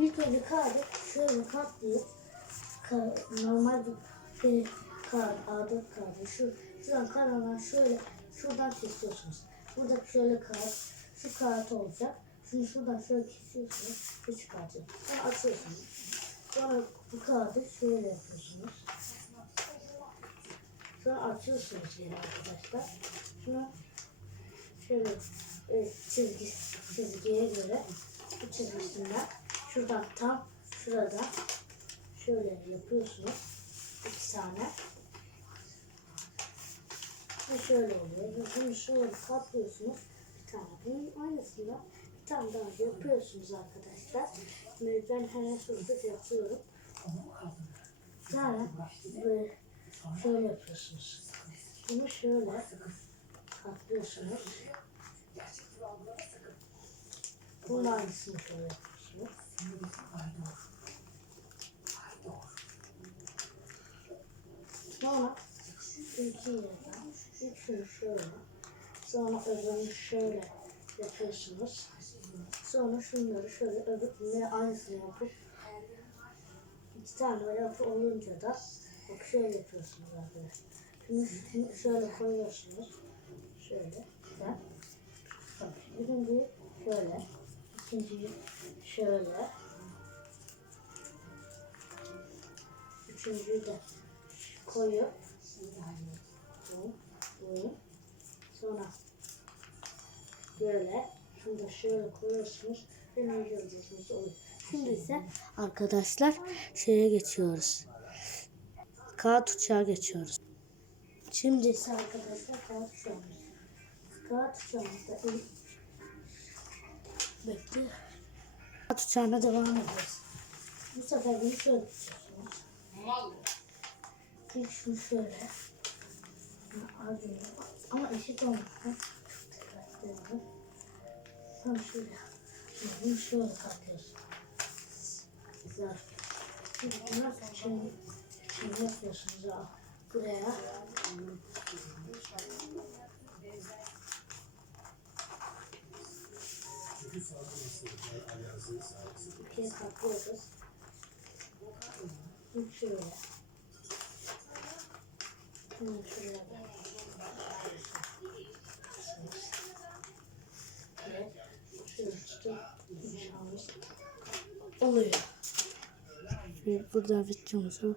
İlk önce kağıdı şöyle katlayıp ka normal bir A4 kağıdı şu şuradan karalan şöyle şuradan kesiyorsunuz. Burada şöyle kağıt, şu kağıt olacak. Şunu şuradan şöyle kesiyorsunuz ve çıkartıyorsunuz. Sonra açıyorsunuz. Sonra bu kağıdı şöyle yapıyorsunuz. Sonra açıyorsunuz yine arkadaşlar. Şuna şöyle e, çizgi, çizgiye göre bu çizgisinden şuradan tam şurada şöyle yapıyorsunuz. iki tane. Ve şöyle oluyor. Bunu şöyle katlıyorsunuz. Bir tane. Bunun aynısını bir tane daha yapıyorsunuz arkadaşlar. Ben hemen şurada yapıyorum. Yani böyle şöyle yapıyorsunuz. Bunu şöyle katlıyorsunuz. Bunun aynısını şöyle yapıyorsunuz. Sonra iki yerden üçünü şöyle sonra öbürünü şöyle yapıyorsunuz. Sonra şunları şöyle öbürünü aynısını yapıp iki tane yapı olunca da bak şöyle yapıyorsunuz arkadaşlar. Şunu, şöyle koyuyorsunuz. Şöyle. Bak. Birinciyi şöyle. ikinciyi şöyle. Üçüncüyü de koyup. Sonra böyle şunu da şöyle koyuyorsunuz ve ne görüyorsunuz oluyor. Şimdi ise arkadaşlar şeye geçiyoruz. Kağıt uçağa geçiyoruz. Şimdi ise arkadaşlar kağıt uçağımız. Kağıt uçağımızda bekle. Kağıt uçağına devam ediyoruz. Bu sefer bunu şöyle tutuyorsunuz. İlk şunu şöyle. Ama eşit olmasın. Sonra şöyle. Şimdi Bunu şöyle katıyorsun. Güzel. Şimdi bunu şimdi, şimdi yapıyorsunuz ha. Buraya. İkiye katlıyoruz. Şöyle. Şöyle oluyor. Ve burada videomuzu